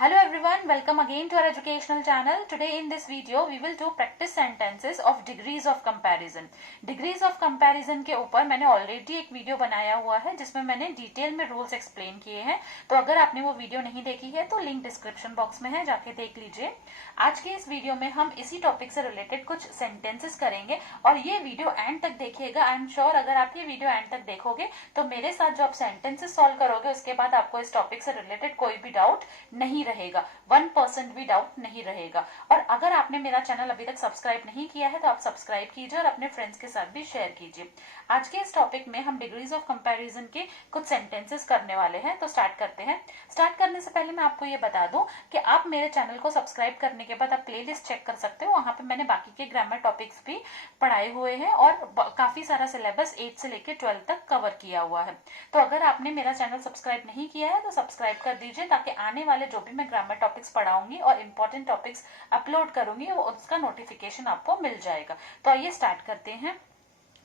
Hello everyone, welcome again to our educational channel. Today in this video we will do practice sentences of degrees of comparison. Degrees of comparison के ऊपर मैंने already एक video बनाया हुआ है जिसमें मैंने डिटेल में रूल्स एक्सप्लेन किए हैं, तो अगर आपने वो वीडियो नहीं देखी है तो लिंक डिस्क्रिप्शन बॉक्स में है, जाके देख लीजिए। आज के इस वीडियो में हम इसी टॉपिक से रिलेटेड कुछ सेंटेंसेस करेंगे और ये वीडियो एंड तक देखिएगा। आई एम श्योर अगर आप ये वीडियो एंड तक देखोगे तो मेरे साथ जो आप सेंटेंसेस सॉल्व करोगे उसके बाद आपको इस टॉपिक से रिलेटेड कोई भी डाउट नहीं रहेगा, 1% भी डाउट नहीं रहेगा। और अगर आपने मेरा चैनल अभी तक सब्सक्राइब नहीं किया है तो आप सब्सक्राइब कीजिए और अपने फ्रेंड्स के साथ भी शेयर कीजिए। आज के इस टॉपिक में हम डिग्रीज ऑफ कंपैरिजन के कुछ सेंटेंसेस करने वाले हैं, तो स्टार्ट करते हैं। स्टार्ट करने से पहले मैं आपको ये बता दूं कि आप मेरे चैनल को सब्सक्राइब करने के बाद आप प्लेलिस्ट चेक कर सकते हो, वहां पे मैंने बाकी के ग्रामर टॉपिक्स भी पढ़ाए हुए हैं और काफी सारा सिलेबस 8 से लेकर 12 तक कवर किया हुआ है। तो अगर आपने मेरा चैनल सब्सक्राइब नहीं किया है तो सब्सक्राइब कर दीजिए, ताकि आने वाले जो भी मैं ग्रामर टॉपिक्स पढ़ाऊंगी और इम्पोर्टेंट टॉपिक्स अपलोड करूंगी वो उसका नोटिफिकेशन आपको मिल जाएगा। तो आइए स्टार्ट करते हैं।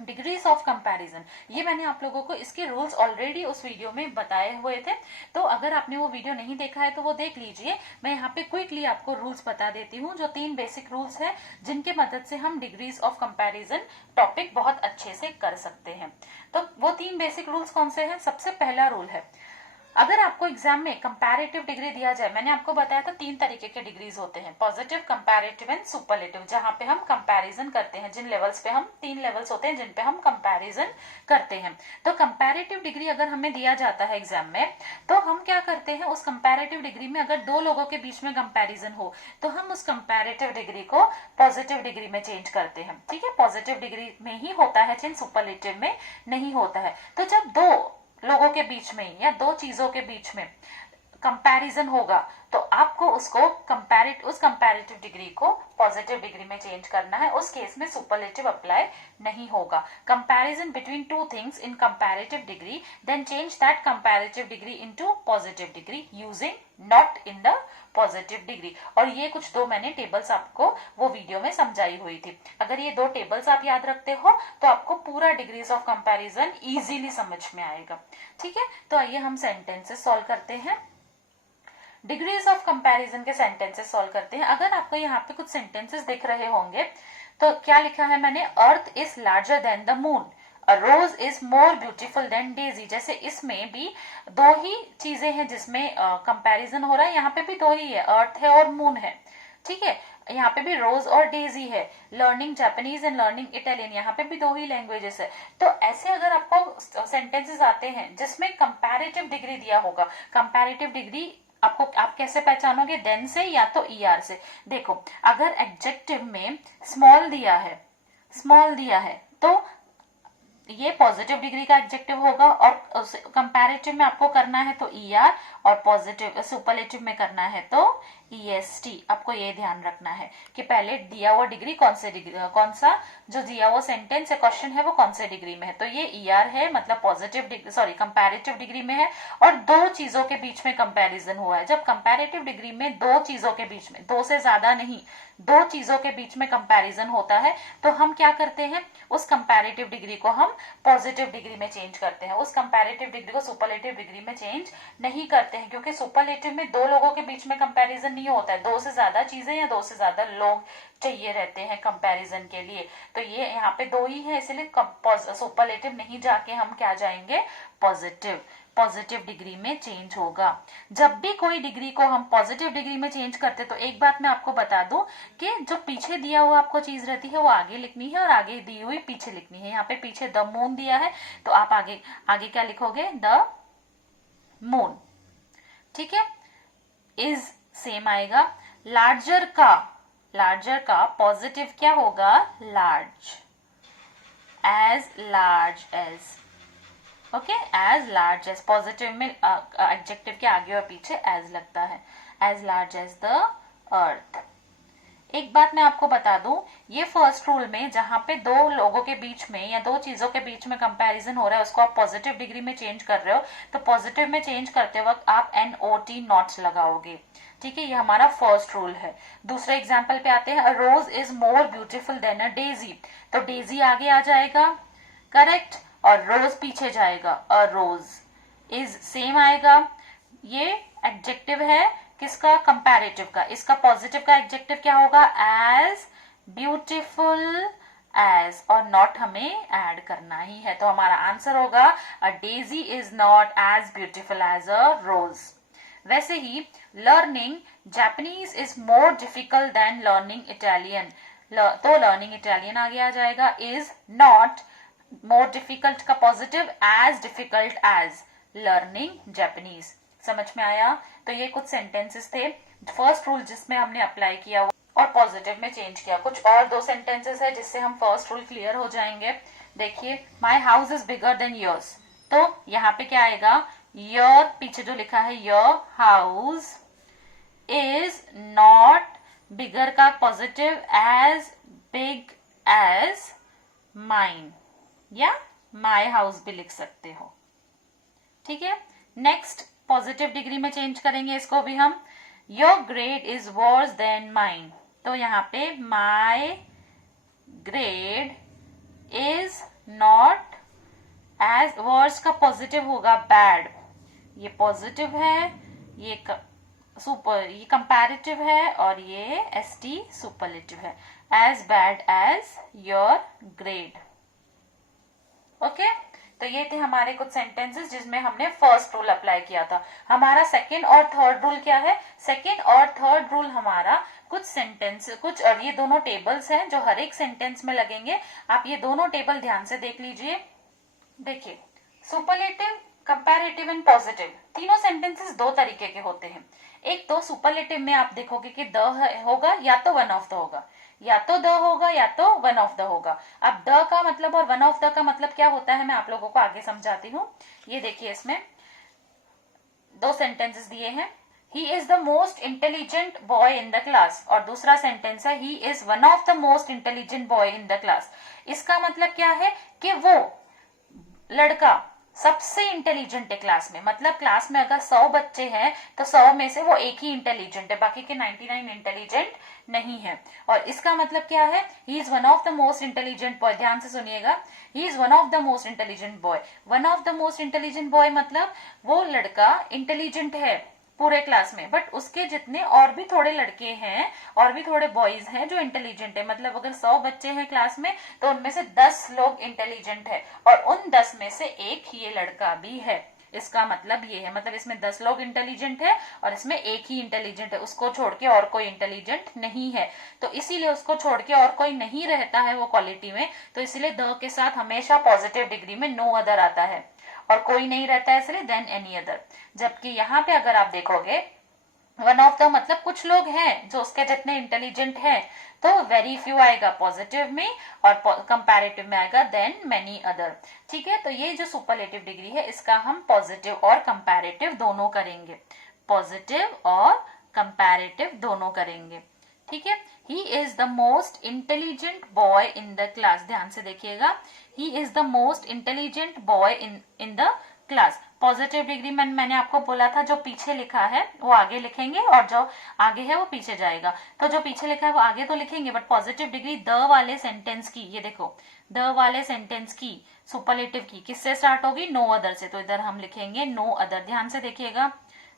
डिग्रीज ऑफ कंपैरिजन, ये मैंने आप लोगों को इसके रूल्स ऑलरेडी उस वीडियो में बताए हुए थे, तो अगर आपने वो वीडियो नहीं देखा है तो वो देख लीजिए। मैं यहाँ पे क्विकली आपको रूल्स बता देती हूँ, जो 3 बेसिक रूल्स हैं जिनके मदद से हम डिग्रीज ऑफ कंपैरिजन टॉपिक बहुत अच्छे से कर सकते हैं। तो वो 3 बेसिक रूल्स कौन से हैं? सबसे पहला रूल है, अगर आपको एग्जाम में कंपैरेटिव डिग्री दिया जाए, मैंने आपको बताया था 3 तरीके के डिग्रीज होते हैं, पॉजिटिव, कंपैरेटिव एंड सुपरलेटिव, जहां पे हम कंपैरिजन करते हैं, जिन लेवल्स पे हम 3 लेवल्स होते हैं जिन पे हम कंपैरिजन करते हैं। तो कंपैरेटिव डिग्री अगर हमें दिया जाता है एग्जाम में, तो हम क्या करते हैं, उस कंपैरेटिव डिग्री में अगर 2 लोगों के बीच में कंपैरिजन हो तो हम उस कंपैरेटिव डिग्री को पॉजिटिव डिग्री में चेंज करते हैं। ठीक है, पॉजिटिव डिग्री में ही होता है चेंज, सुपरलेटिव में नहीं होता है। तो जब 2 लोगों के बीच में या 2 चीजों के बीच में कंपैरिजन होगा तो आपको उस कंपैरेटिव डिग्री को पॉजिटिव डिग्री में चेंज करना है। उस केस में सुपरलेटिव अप्लाई नहीं होगा। Comparison between 2 things in comparative degree, then change that comparative degree into positive degree using not in the positive degree. और ये कुछ 2 मैंने टेबल्स आपको वो वीडियो में समझाई हुई थी। अगर ये 2 टेबल्स आप याद रखते हो तो आपको पूरा डिग्रीज ऑफ कंपैरिजन इजीली समझ में आएगा। ठीक है, तो आइए हम सेंटेंसेस सॉल्व करते हैं। डिग्रीज ऑफ कंपैरिजन के सेंटेंसेस सॉल्व करते हैं। अगर आपको यहाँ पे कुछ सेंटेंसेस दिख रहे होंगे तो क्या लिखा है मैंने, earth is larger than the moon, a rose is more beautiful than daisy. जैसे इसमें भी 2 ही चीजें हैं जिसमें कंपैरिजन हो रहा है, यहाँ पे भी 2 ही है, अर्थ है और मून है। ठीक है, यहाँ पे भी रोज और डेजी है। Learning Japanese and learning Italian, यहाँ पे भी 2 ही लैंग्वेजेस है। तो ऐसे अगर आपको सेंटेंसेस आते हैं जिसमें कंपैरेटिव डिग्री दिया होगा, कंपैरेटिव डिग्री आप कैसे पहचानोगे, देन से या तो ईआर से। देखो, अगर एडजेक्टिव में स्मॉल दिया है तो ये पॉजिटिव डिग्री का एडजेक्टिव होगा, और कंपैरेटिव में आपको करना है तो ईआर, और पॉजिटिव सुपरलेटिव में करना है तो ईएसटी। आपको ये ध्यान रखना है कि पहले दिया हुआ डिग्री कौन सा जो दिया हुआ सेंटेंस है, क्वेश्चन है, वो कौन से डिग्री में है। तो ये ईआर है, मतलब कंपैरेटिव डिग्री में है, और 2 चीजों के बीच में कंपैरिजन हुआ है। जब कंपैरेटिव डिग्री में 2 चीजों के बीच में, 2 से ज्यादा नहीं, 2 चीजों के बीच में कंपैरिजन होता है तो हम क्या करते हैं, उस कंपैरेटिव डिग्री को हम पॉजिटिव डिग्री में चेंज करते हैं। उस कंपैरेटिव डिग्री को सुपरलेटिव डिग्री में चेंज नहीं करते हैं, क्योंकि सुपरलेटिव में 2 लोगों के बीच में कंपैरिजन नहीं होता है, 2 से ज्यादा चीजें या 2 से ज्यादा लोग चाहिए रहते हैं कंपैरिजन के लिए। तो ये यहाँ पे 2 ही है, इसलिए सुपरलेटिव नहीं जाके हम क्या जाएंगे, पॉजिटिव डिग्री में चेंज होगा। जब भी कोई डिग्री को हम पॉजिटिव डिग्री में चेंज करते तो एक बात मैं आपको बता दूं कि जो पीछे दिया हुआ आपको चीज रहती है वो आगे लिखनी है और आगे दी हुई पीछे लिखनी है। यहाँ पे पीछे द मून दिया है तो आप आगे क्या लिखोगे, द मून। ठीक है, इज सेम आएगा। लार्जर का पॉजिटिव क्या होगा, large, as okay, as large as. Positive में एडजेक्टिव के आगे और पीछे एज लगता है, as large as the earth. एक बात मैं आपको बता दूं, ये फर्स्ट रूल में जहां पे 2 लोगों के बीच में या 2 चीजों के बीच में कंपैरिजन हो रहा है उसको आप पॉजिटिव डिग्री में चेंज कर रहे हो, तो पॉजिटिव में चेंज करते वक्त आप NOT नॉट्स लगाओगे। ठीक है, ये हमारा फर्स्ट रूल है। दूसरे एग्जाम्पल पे आते हैं, rose is more beautiful than a daisy, तो डेजी आगे आ जाएगा, करेक्ट, और रोज पीछे जाएगा, अ रोज। इज सेम आएगा, ये एडजेक्टिव है, किसका? कंपैरेटिव का। इसका पॉजिटिव का एडजेक्टिव क्या होगा? एज ब्यूटीफुल एज, और नॉट हमें ऐड करना ही है। तो हमारा आंसर होगा a daisy is not as beautiful as a rose. वैसे ही learning Japanese is more difficult than learning Italian, तो लर्निंग इटालियन आगे आ जाएगा। इज नॉट मोर डिफिकल्ट का positive as difficult as learning Japanese. समझ में आया? तो ये कुछ सेंटेंसेस थे फर्स्ट रूल जिसमें हमने अप्लाई किया और पॉजिटिव में चेंज किया। कुछ और 2 सेंटेंसेस है जिससे हम फर्स्ट रूल क्लियर हो जाएंगे। देखिए, my house is bigger than yours, तो यहाँ पे क्या आएगा? योर पीछे जो लिखा है your house is not bigger का positive as big as mine, या माई हाउस भी लिख सकते हो। ठीक है, नेक्स्ट पॉजिटिव डिग्री में चेंज करेंगे इसको भी हम। Your grade is worse than mine, तो यहाँ पे my grade is not as, worse का पॉजिटिव होगा बैड, ये पॉजिटिव है, ये सुपर, ये कंपैरेटिव है, और ये एसटी सुपरलेटिव है। As bad as your grade. Okay, तो ये थे हमारे कुछ सेंटेंसेस जिसमें हमने फर्स्ट रूल अप्लाई किया था। हमारा सेकंड और थर्ड रूल क्या है? सेकंड और थर्ड रूल हमारा कुछ सेंटेंस, कुछ, और ये दोनों टेबल्स हैं जो हर एक सेंटेंस में लगेंगे। आप ये दोनों टेबल ध्यान से देख लीजिए। देखिए, सुपरलेटिव, कंपैरेटिव एंड पॉजिटिव, तीनों सेंटेंसेस 2 तरीके के होते हैं। एक तो सुपरलेटिव में आप देखोगे कि द होगा या तो वन ऑफ द होगा, या तो द होगा या तो वन ऑफ द होगा। अब द का मतलब और वन ऑफ द का मतलब क्या होता है मैं आप लोगों को आगे समझाती हूँ। ये देखिए, इसमें 2 सेंटेंसेस दिए हैं। He is the most intelligent boy in the class, और दूसरा सेंटेंस है ही is one of the most intelligent boy in the class. इसका मतलब क्या है कि वो लड़का सबसे इंटेलिजेंट है क्लास में। मतलब क्लास में अगर 100 बच्चे हैं तो 100 में से वो एक ही इंटेलिजेंट है, बाकी के 99 इंटेलिजेंट नहीं है। और इसका मतलब क्या है? ही is one of the most intelligent boy. ध्यान से सुनिएगा, ही is one of the most intelligent boy. One of the most intelligent boy मतलब वो लड़का इंटेलिजेंट है पूरे क्लास में, बट उसके जितने और भी थोड़े लड़के हैं और भी थोड़े बॉयज हैं जो इंटेलिजेंट है। मतलब अगर 100 बच्चे हैं क्लास में तो उनमें से 10 लोग इंटेलिजेंट है, और उन 10 में से एक ये लड़का भी है। इसका मतलब ये है, मतलब इसमें 10 लोग इंटेलिजेंट है और इसमें एक ही इंटेलिजेंट है, उसको छोड़ के और कोई इंटेलिजेंट नहीं है। तो इसीलिए उसको छोड़ के और कोई नहीं रहता है वो क्वालिटी में, तो इसीलिए द के साथ हमेशा पॉजिटिव डिग्री में नो अदर आता है, और कोई नहीं रहता है इसलिए देन एनी अदर। जबकि यहाँ पे अगर आप देखोगे वन ऑफ द मतलब कुछ लोग हैं जो उसके जितने इंटेलिजेंट हैं, तो वेरी फ्यू आएगा पॉजिटिव में, और कंपैरेटिव में आएगा देन मेनी अदर। ठीक है, तो ये जो सुपरलेटिव डिग्री है इसका हम पॉजिटिव और कंपैरेटिव दोनों करेंगे, पॉजिटिव और कंपैरेटिव दोनों करेंगे। ठीक है, he is the most intelligent boy in the class. ध्यान से देखिएगा, he is the most intelligent boy in the class. Positive degree में मैंने आपको बोला था जो पीछे लिखा है वो आगे लिखेंगे और जो आगे है वो पीछे जाएगा। तो जो पीछे लिखा है वो आगे तो लिखेंगे, बट पॉजिटिव डिग्री द वाले सेंटेंस की, ये देखो द वाले सेंटेंस की सुपरलेटिव की किससे स्टार्ट होगी? नो अदर से। तो इधर हम लिखेंगे नो अदर। ध्यान से देखिएगा,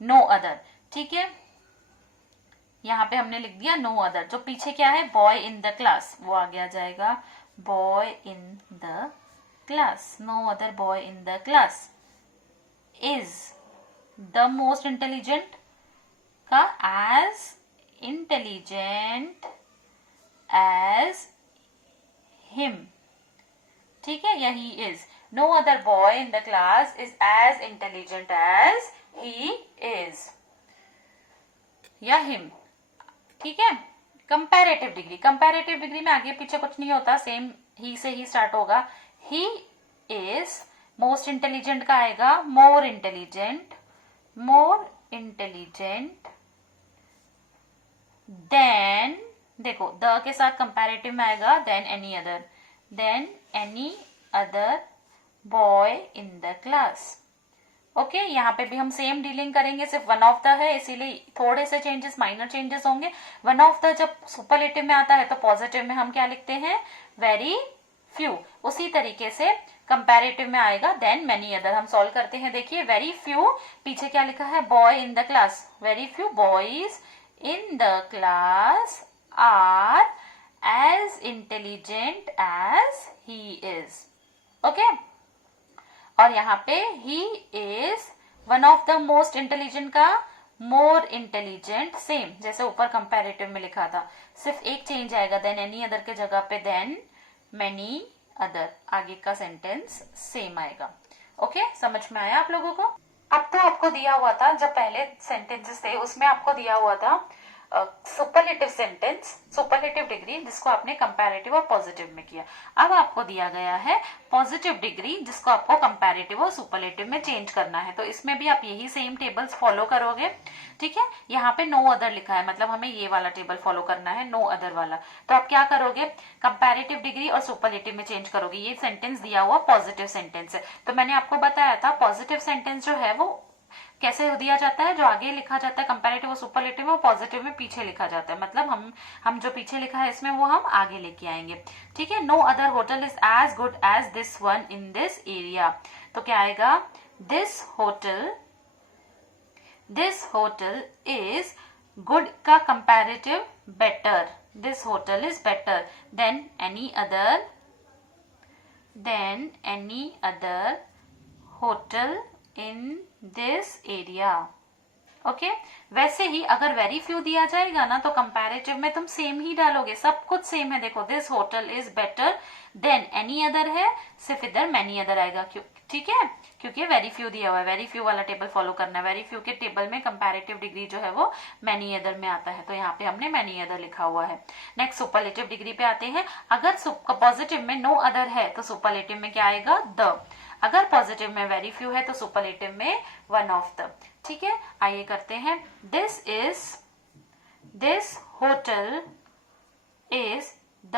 नो अदर। ठीक है, यहाँ पे हमने लिख दिया नो अदर। जो पीछे क्या है? बॉय इन द क्लास, वो आगे आ जाएगा boy in the class. No other boy in the class is the most intelligent का एज इंटेलिजेंट एज हिम। ठीक है, या he is. No other boy in the class is as intelligent as he is, या him. ठीक है, comparative degree, comparative degree में आगे पीछे कुछ नहीं होता, सेम ही से ही स्टार्ट होगा। ही इज मोस्ट इंटेलिजेंट का आएगा more intelligent, more intelligent than, देखो द के साथ कंपैरेटिव में आएगा than any other, than any other boy in the class. Okay, यहाँ पे भी हम सेम डीलिंग करेंगे, सिर्फ वन ऑफ द है इसीलिए थोड़े से चेंजेस, माइनर चेंजेस होंगे। वन ऑफ द जब सुपरलेटिव में आता है तो पॉजिटिव में हम क्या लिखते हैं? Very few. उसी तरीके से कंपैरेटिव में आएगा देन मेनी अदर। हम सॉल्व करते हैं, देखिए वेरी फ्यू, पीछे क्या लिखा है, boy in the class, very few boys in the class are as intelligent as he is. Okay, और यहाँ पे he is one of the most intelligent का मोर इंटेलिजेंट, सेम जैसे ऊपर कंपैरेटिव में लिखा था, सिर्फ एक चेंज आएगा, देन एनी अदर के जगह पे देन मेनी अदर, आगे का सेंटेंस सेम आएगा। ओके, समझ में आया आप लोगों को? अब तो आपको दिया हुआ था, जब पहले सेंटेंसेस थे उसमें आपको दिया हुआ था सुपरलेटिव सेंटेंस, सुपरलेटिव डिग्री, जिसको आपने कंपैरेटिव और पॉजिटिव में किया। अब आपको दिया गया है पॉजिटिव डिग्री, जिसको आपको कंपैरेटिव और सुपरलेटिव में चेंज करना है। तो इसमें भी आप यही सेम टेबल्स फॉलो करोगे, ठीक है। यहाँ पे नो अदर लिखा है, मतलब हमें ये वाला टेबल फॉलो करना है, नो अदर वाला। तो आप क्या करोगे, कंपैरेटिव डिग्री और सुपरलेटिव में चेंज करोगे। ये सेंटेंस दिया हुआ पॉजिटिव सेंटेंस है, तो मैंने आपको बताया था पॉजिटिव सेंटेंस जो है वो कैसे दिया जाता है, जो आगे लिखा जाता है कंपैरेटिव और सुपरलेटिव में, पॉजिटिव में पीछे लिखा जाता है, मतलब हम जो पीछे लिखा है इसमें वो हम आगे लेके आएंगे, ठीक है। No other hotel is as good as this one in this area, तो क्या आएगा, दिस होटल इज गुड का comparative better, this hotel is better than any other hotel in this area. Okay, वैसे ही अगर वेरी फ्यू दिया जाएगा ना तो कंपैरेटिव में तुम सेम ही डालोगे, सब कुछ सेम है। देखो, this hotel is better than any other है, सिर्फ इधर मेनी अदर आएगा, क्यों, ठीक है, क्योंकि वेरी फ्यू दिया हुआ है, वेरी फ्यू वाला टेबल फॉलो करना है। वेरी फ्यू के टेबल में कंपैरेटिव डिग्री जो है वो मेनी अदर में आता है, तो यहाँ पे हमने मेनी अदर लिखा हुआ है। नेक्स्ट सुपरलेटिव डिग्री पे आते हैं। अगर पॉजिटिव में नो अदर है तो सुपरलेटिव में क्या आएगा, द। अगर पॉजिटिव में वेरी फ्यू है तो सुपरलेटिव में वन ऑफ द, ठीक है। आइए करते हैं, this hotel is the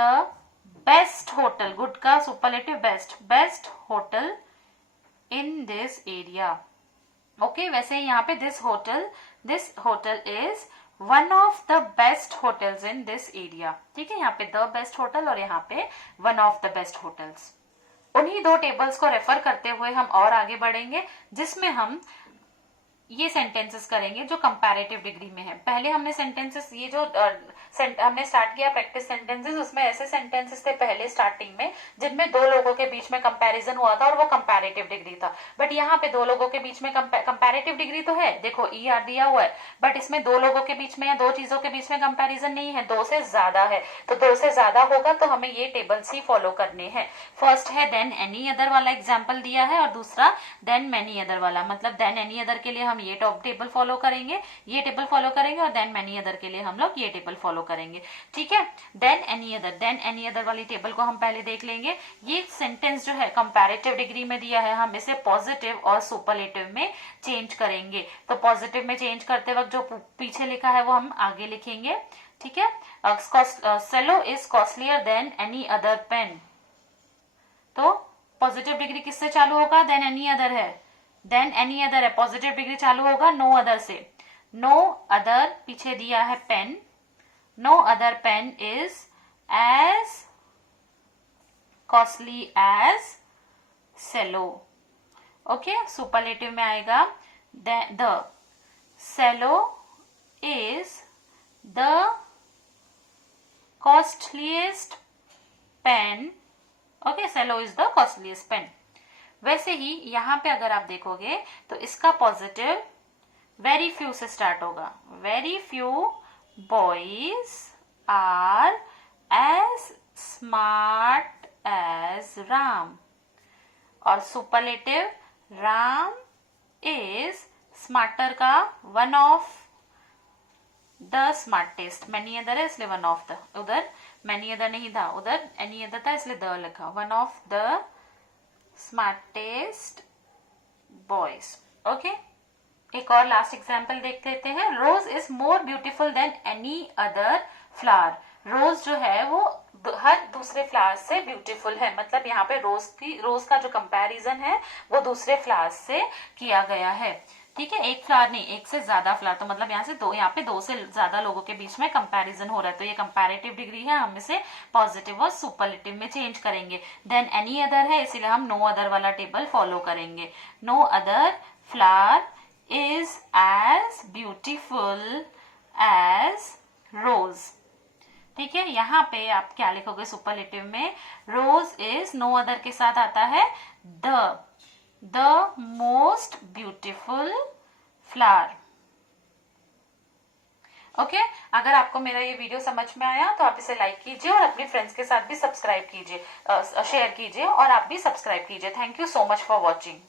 best hotel, good का superlative best hotel in this area. Okay, वैसे यहाँ पे this hotel is one of the best hotels in this area, ठीक है। यहाँ पे द बेस्ट होटल और यहाँ पे one of the best hotels. उन्हीं दो टेबल्स को रेफर करते हुए हम और आगे बढ़ेंगे, जिसमें हम ये सेंटेंसेस करेंगे जो कंपैरेटिव डिग्री में है। पहले हमने सेंटेंसेस, ये जो हमने स्टार्ट किया प्रैक्टिस सेंटेंसेस, उसमें ऐसे सेंटेंसेस थे पहले स्टार्टिंग में जिनमें दो लोगों के बीच में कंपैरिजन हुआ था और वो कंपैरेटिव डिग्री था। बट यहाँ पे दो लोगों के बीच में कंपैरेटिव डिग्री तो है, देखो ER दिया हुआ है, बट इसमें दो लोगों के बीच में या दो चीजों के बीच में कंपैरिजन नहीं है, दो से ज्यादा है। तो दो से ज्यादा होगा तो हमें ये टेबल्स ही फॉलो करने हैं। फर्स्ट है देन एनी अदर वाला एग्जाम्पल दिया है, और दूसरा देन मेनी अदर वाला, मतलब देन एनी अदर के लिए हम ये टॉप टेबल फॉलो करेंगे, ये टेबल फॉलो करेंगे, और देन मेनी अदर के लिए हम लोग ये टेबल फॉलो करेंगे, ठीक है। देन एनी अदर वाली टेबल को हम पहले देख लेंगे। ये सेंटेंस जो है कंपैरेटिव डिग्री में दिया है, हम इसे पॉजिटिव और सुपरलेटिव में चेंज करेंगे। तो पॉजिटिव में चेंज करते वक्त जो पीछे लिखा है वो हम आगे लिखेंगे, ठीक है। Cello is costlier than any other pen, तो पॉजिटिव डिग्री किससे चालू होगा, देन एनी अदर है, देन एनी अदर है, पॉजिटिव डिग्री चालू होगा नो अदर से। नो अदर पीछे दिया है pen, no other pen is as costly as Cello. Okay, superlative में आएगा the Cello is the costliest pen. Okay, Cello is the costliest pen. वैसे ही यहाँ पे अगर आप देखोगे तो इसका पॉजिटिव वेरी फ्यू से स्टार्ट होगा, very few boys are as smart as Ram, और सुपरलेटिव राम इज स्मार्टर का one of the smartest, many other है इसलिए वन ऑफ द, उधर मेनी अदर नहीं था, उधर एनी अदर था इसलिए द लिखा, one of the smartest boys. Okay, एक और लास्ट एग्जाम्पल देख लेते हैं। Rose is more beautiful than any other flower, rose जो है वो हर दूसरे फ्लावर से ब्यूटीफुल है, मतलब यहाँ पे रोज का जो कंपैरिजन है वो दूसरे फ्लावर्स से किया गया है, ठीक है, एक फ्लावर नहीं, एक से ज्यादा फ्लावर, तो मतलब यहाँ से दो, यहाँ पे दो से ज्यादा लोगों के बीच में कंपैरिजन हो रहा है, तो ये कंपैरेटिव डिग्री है, हम इसे पॉजिटिव और सुपरलेटिव में चेंज करेंगे। देन एनी अदर है, इसीलिए हम नो अदर वाला टेबल फॉलो करेंगे। No other flower is as beautiful as rose. ठीक है, यहाँ पे आप क्या लिखोगे सुपरलेटिव में? रोज इज, नो अदर के साथ आता है the most beautiful flower. Okay, अगर आपको मेरा ये वीडियो समझ में आया तो आप इसे लाइक कीजिए और अपने फ्रेंड्स के साथ भी सब्सक्राइब कीजिए, शेयर कीजिए, और आप भी सब्सक्राइब कीजिए। Thank you so much for watching.